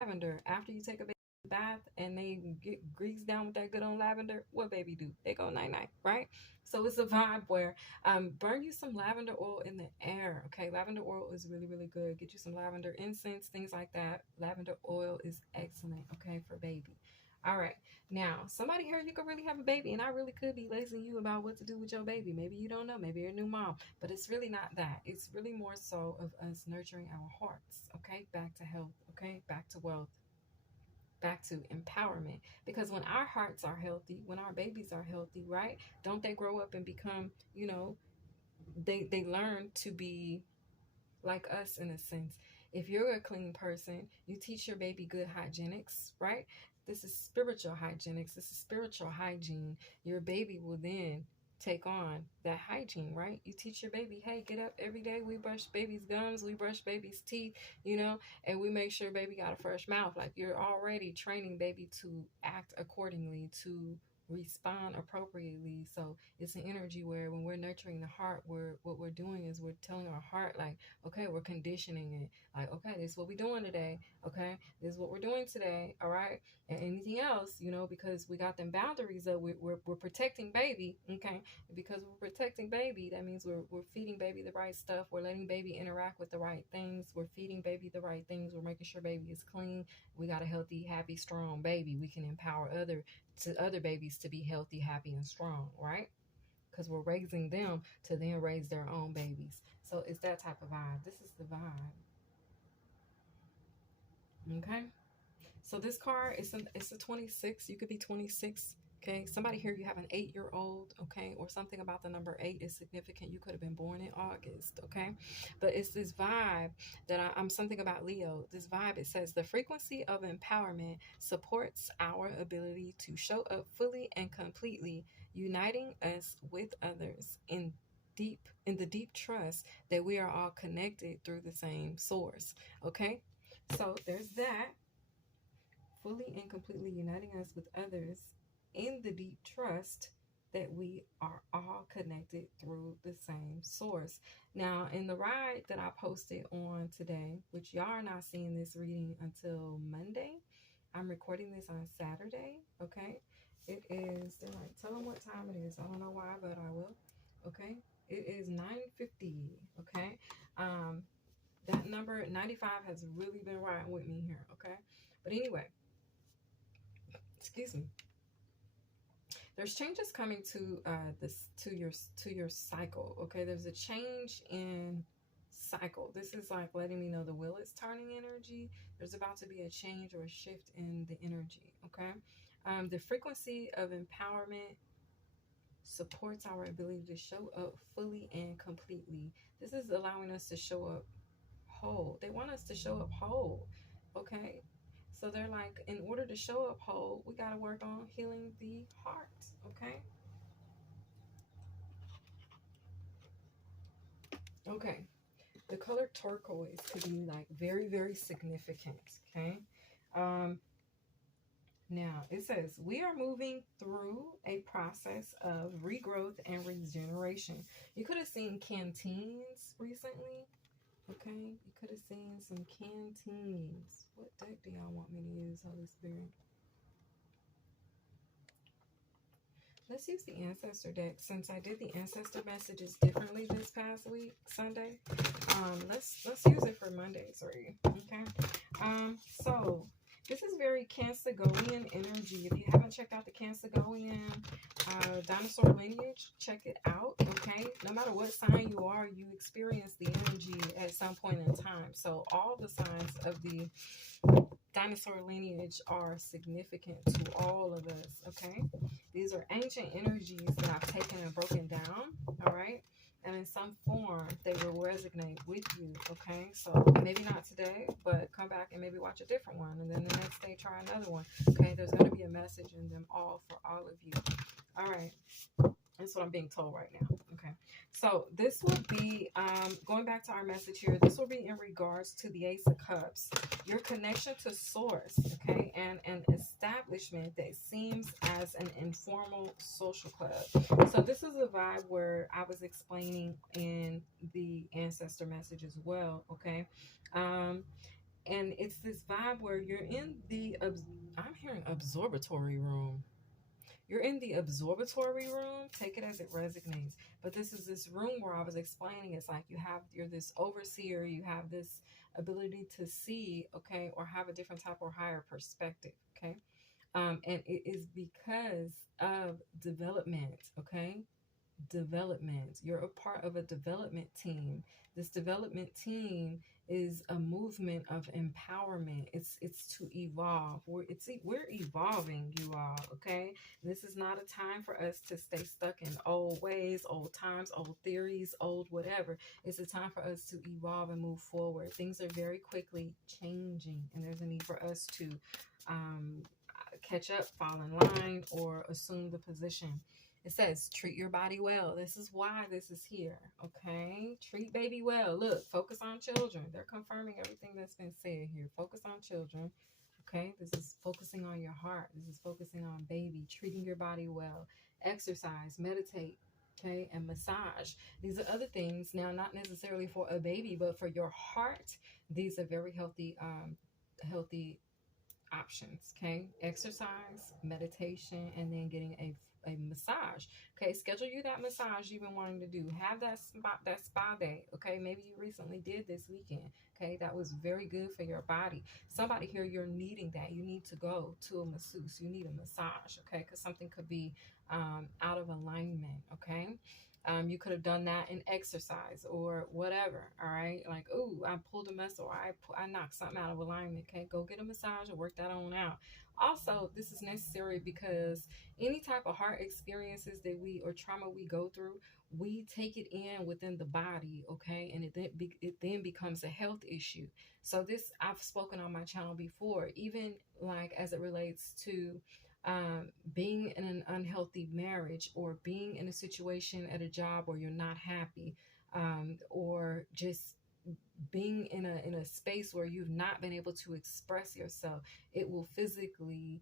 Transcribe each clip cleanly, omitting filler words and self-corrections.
lavender after you take a baby bath and they get greased down with that good on lavender. What baby do? They go night night, right? So it's a vibe where burn you some lavender oil in the air. Okay, lavender oil is really really good. Get you some lavender incense, things like that. Lavender oil is excellent. Okay, for baby. All right. Now, somebody here, you could really have a baby, and I really could be lacing you about what to do with your baby. Maybe you don't know. Maybe you're a new mom, but it's really not that. It's really more so of us nurturing our hearts. Okay, back to health. Okay, back to wealth, back to empowerment. Because when our hearts are healthy, when our babies are healthy, right? Don't they grow up and become, they learn to be like us in a sense. If you're a clean person, you teach your baby good hygienics, right? This is spiritual hygienics. This is spiritual hygiene. Your baby will then take on that hygiene, right? You teach your baby, hey, get up every day. We brush baby's gums, we brush baby's teeth, and we make sure baby got a fresh mouth. Like you're already training baby to act accordingly, to respond appropriately. So it's an energy where when we're nurturing the heart, what we're doing is we're telling our heart, like, okay, we're conditioning it. Like, okay, this is what we're doing today. Okay, this is what we're doing today. All right. And anything else, because we got them boundaries up, we're protecting baby. Okay. Because we're protecting baby, that means we're feeding baby the right stuff. We're letting baby interact with the right things. We're feeding baby the right things. We're making sure baby is clean. We got a healthy, happy, strong baby. We can empower other babies to be healthy, happy, and strong, right? Because we're raising them to then raise their own babies. So it's that type of vibe. This is the vibe. Okay. So this card it's a 26. You could be 26. Okay. Somebody here, you have an 8-year old. Okay. Or something about the number 8 is significant. You could have been born in August. Okay. But it's this vibe that I'm something about Leo. This vibe, it says the frequency of empowerment supports our ability to show up fully and completely, uniting us with others in the deep trust that we are all connected through the same source. Okay. So there's that, fully and completely uniting us with others in the deep trust that we are all connected through the same source. Now, in the ride that I posted on today, which y'all are not seeing this reading until Monday, I'm recording this on Saturday. Okay. It is, they're like, tell them what time it is. I don't know why, but I will. Okay. It is 9:50. Okay. Um, that number 95 has really been riding with me here. Okay. But anyway, excuse me, there's changes coming to this to your cycle. Okay, there's a change in cycle. This is like letting me know the wheel is turning energy. There's about to be a change or a shift in the energy. Okay, the frequency of empowerment supports our ability to show up fully and completely. This is allowing us to show up whole. They want us to show up whole. Okay, so they're like, in order to show up whole, we got to work on healing the heart. Okay. Okay. The color turquoise could be like very, very significant. Okay. Um, Now it says we are moving through a process of regrowth and regeneration. You could have seen canteens recently. Okay. You could have seen some canteens. What deck do y'all want me to use, Holy Spirit? Let's use the ancestor deck since I did the ancestor messages differently this past week, Sunday. Let's use it for Monday's read. Okay. So this is very Cancerian energy. If you haven't checked out the Cancerian dinosaur lineage, check it out. Okay. No matter what sign you are, you experience the energy at some point in time. So all the signs of the dinosaur lineage are significant to all of us. Okay. These are ancient energies that I've taken and broken down, all right? And in some form, they will resonate with you, okay? So maybe not today, but come back and maybe watch a different one. And then the next day, try another one, okay? There's going to be a message in them all for all of you. All right. That's what I'm being told right now. Okay. So this will be, going back to our message here, this will be in regards to the Ace of Cups, your connection to source, okay, and an establishment that seems as an informal social club. So this is a vibe where I was explaining in the ancestor message as well, okay. And it's this vibe where you're in the, I'm hearing absorbatory room. You're in the absorbatory room. Take it as it resonates. But this is this room where I was explaining. It's like you're this overseer. You have this ability to see, okay, or have a different type or higher perspective, okay? And it is because of development, okay? Development. You're a part of a development team. This development team is a movement of empowerment. It's to evolve. We're evolving, you all, okay? This is not a time for us to stay stuck in old ways, old times, old theories, old whatever. It's a time for us to evolve and move forward. Things are very quickly changing, and there's a need for us to um, catch up, fall in line, or assume the position. It says, treat your body well. This is why this is here, okay? Treat baby well. Look, focus on children. They're confirming everything that's been said here. Focus on children, okay? This is focusing on your heart. This is focusing on baby, treating your body well. Exercise, meditate, okay? And massage. These are other things, now not necessarily for a baby, but for your heart. These are very healthy, healthy options, okay? Exercise, meditation, and then getting a massage, okay? Schedule you that massage you've been wanting to do. Have that spa day, okay? Maybe you recently did this weekend, okay? That was very good for your body. Somebody here, you're needing that. You need to go to a masseuse. You need a massage, okay? Because something could be out of alignment, okay? You could have done that in exercise or whatever, all right? Like, ooh, I pulled a muscle, or I knocked something out of alignment, okay? Go get a massage and work that on out. Also, this is necessary because any type of heart experiences that or trauma we go through, we take it in within the body, okay? And it then becomes a health issue. So this, I've spoken on my channel before, even like as it relates to being in an unhealthy marriage, or being in a situation at a job where you're not happy, or just being in a space where you've not been able to express yourself. It will physically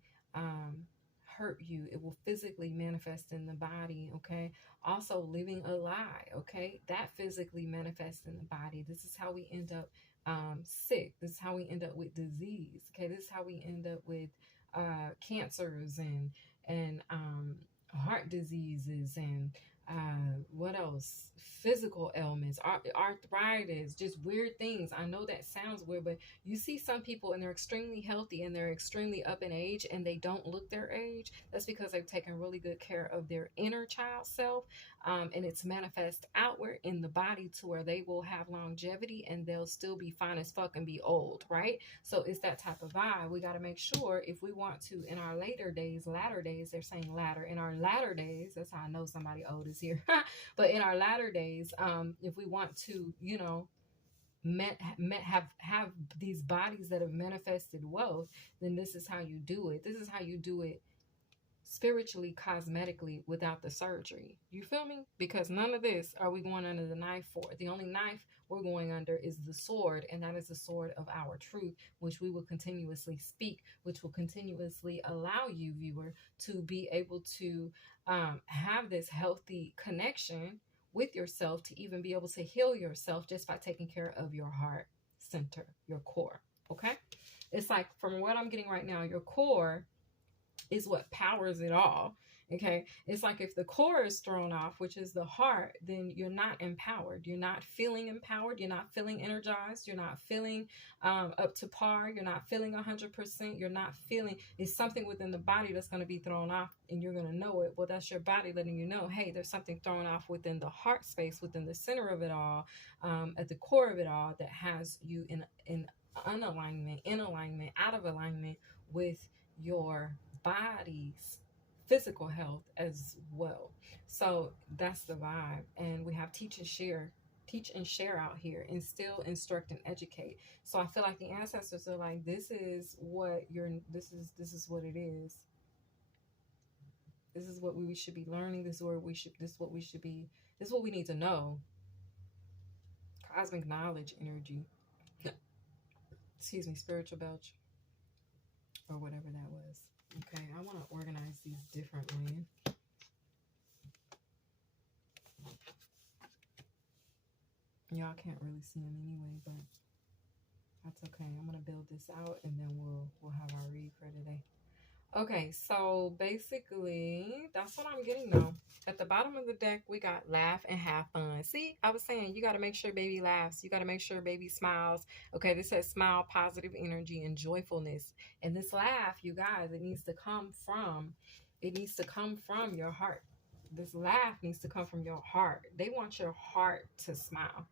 hurt you. It will physically manifest in the body, okay? Also, living a lie, okay? That physically manifests in the body. This is how we end up sick. This is how we end up with disease, okay? This is how we end up with cancers and heart diseases, and what else, physical ailments, arthritis, just weird things. I know that sounds weird, but you see some people and they're extremely healthy and they're extremely up in age and they don't look their age. That's because they've taken really good care of their inner child self, and it's manifest outward in the body to where they will have longevity and they'll still be fine as fuck and be old, right? So it's that type of vibe. We got to make sure, if we want to, in our latter days, they're saying latter, in our latter days, that's how I know somebody old is here. But in our latter days, if we want to, you know, have these bodies that have manifested wealth, then this is how you do it. This is how you do it spiritually, cosmetically, without the surgery. You feel me? Because none of this are we going under the knife for. The only knife we're going under is the sword, and that is the sword of our truth, which we will continuously speak, which will continuously allow you, viewer, to be able to have this healthy connection with yourself, to even be able to heal yourself just by taking care of your heart center, your core, okay? It's like, from what I'm getting right now, your core is what powers it all, okay? It's like if the core is thrown off, which is the heart, then you're not empowered. You're not feeling empowered. You're not feeling energized. You're not feeling up to par. You're not feeling 100%. You're not feeling, it's something within the body that's going to be thrown off, and you're going to know it. Well, that's your body letting you know, hey, there's something thrown off within the heart space, within the center of it all, at the core of it all, that has you in unalignment, in alignment, out of alignment with your body's physical health as well. So that's the vibe. And we have teach and share out here, instill, instruct, and educate. So I feel like the ancestors are like, this is what this is what it is. This is what we should be learning. This is what we need to know. Cosmic knowledge energy. Excuse me, spiritual belch, or whatever that was. Okay, I want to organize these differently. Y'all can't really see them anyway, but That's okay. I'm gonna build this out and then we'll have our read for today. Okay, so basically, that's what I'm getting now. At the bottom of the deck, we got laugh and have fun. See, I was saying you got to make sure baby laughs. You got to make sure baby smiles. Okay, this says smile, positive energy, and joyfulness. And this laugh, you guys, it needs to come from your heart. This laugh needs to come from your heart. They want your heart to smile.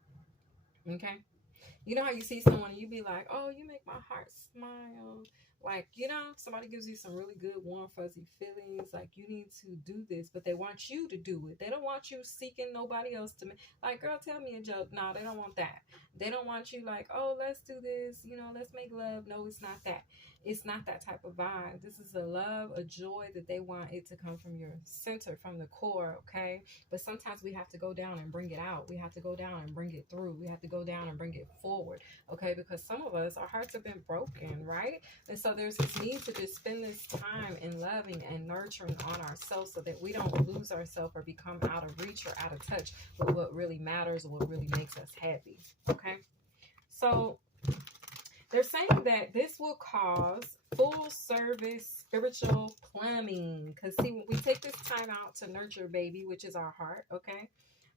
Okay? You know how you see someone and you be like, oh, you make my heart smile. Like, somebody gives you some really good, warm, fuzzy feelings. Like, you need to do this, but they want you to do it. They don't want you seeking nobody else to make. Like, girl, tell me a joke. No, they don't want that. They don't want you like, oh, let's do this. Let's make love. No, it's not that. It's not that type of vibe. This is a love, a joy that they want it to come from your center, from the core, okay? But sometimes we have to go down and bring it out. We have to go down and bring it through. We have to go down and bring it forward, okay? Because some of us, our hearts have been broken, right? And so there's this need to just spend this time in loving and nurturing on ourselves so that we don't lose ourselves or become out of reach or out of touch with what really matters or what really makes us happy, okay? So they're saying that this will cause full service spiritual plumbing. Because, see, when we take this time out to nurture baby, which is our heart, okay?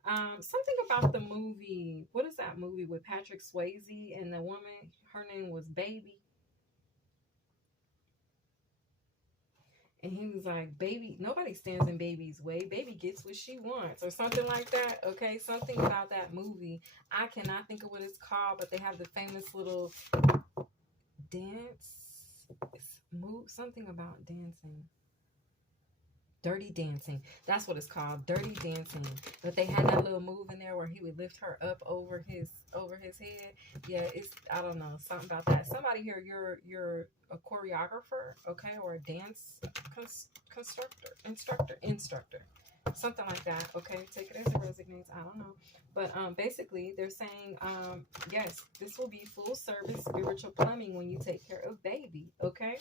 Something about the movie. What is that movie with Patrick Swayze and the woman? Her name was Baby. And he was like, baby, nobody stands in baby's way. Baby gets what she wants, or something like that. Okay, something about that movie. I cannot think of what it's called, but they have the famous little dance. Something about dancing. Dirty Dancing. That's what it's called. Dirty Dancing. But they had that little move in there where he would lift her up over his head. Yeah, I don't know, something about that. Somebody here, you're a choreographer, okay, or a dance instructor. Something like that, okay? Take it as it resonates. I don't know. But basically, they're saying, yes, this will be full service spiritual plumbing when you take care of baby, okay?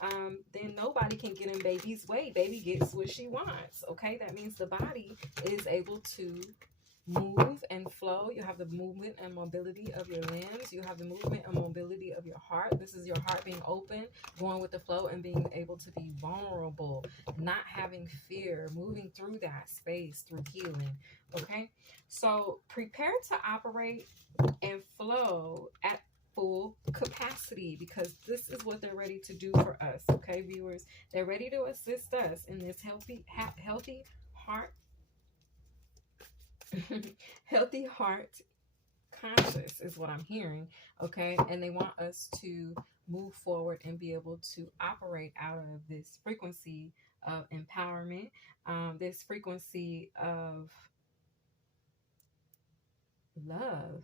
Then nobody can get in baby's way. Baby gets what she wants, okay? That means the body is able to move and flow. You have the movement and mobility of your limbs. You have the movement and mobility of your heart. This is your heart being open, going with the flow, and being able to be vulnerable, not having fear, moving through that space through healing. Okay, so prepare to operate and flow at full capacity, because this is what they're ready to do for us. Okay, viewers, they're ready to assist us in this healthy heart healthy heart conscious is what I'm hearing, okay? And they want us to move forward and be able to operate out of this frequency of empowerment, this frequency of love,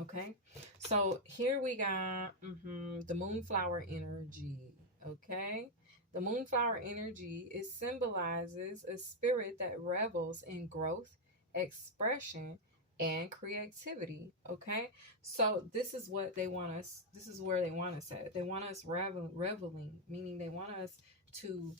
okay? So here we got the moonflower energy, okay? The moonflower energy, it symbolizes a spirit that revels in growth, expression, and creativity, okay? So this is what they want us, this is where they want us at. They want us reveling, meaning they want us to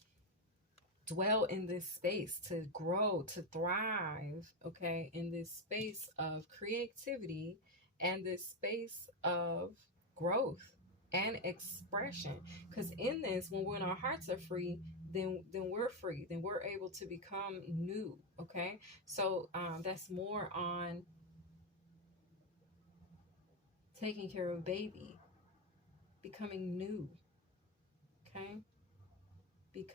dwell in this space, to grow, to thrive, okay, in this space of creativity and this space of growth and expression. Because in this, when our hearts are free, then we're free, then we're able to become new, okay? So that's more on taking care of baby, becoming new,